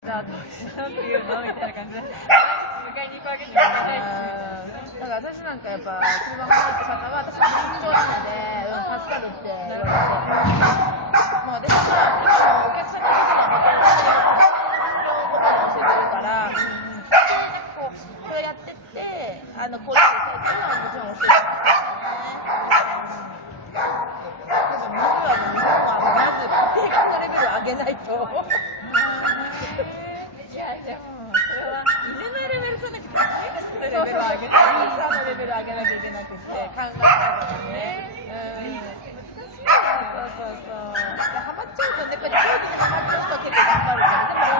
じゃあ、なんて言うのみたいな感じで、迎えに行くわけにもいかないし。だから私なんかやっぱ車が入って方は私は緊張なので、助かるって言われて、もう私は今お客さんがいつも乗ってるボタンを教えてるから、これやってって、こういうのっていうのはもちろん教えてますね。まずは日本はまず定期のレベルを上げないと。いや、でも、それは、犬のレベルじゃなくて、レベルを上げない。さのレベルを上げなきゃいけなくて、考え方がね。難しいそうそうそう。ハマっちゃうとね、やっぱり競技にハマっちゃう人は結構頑張るけど、でも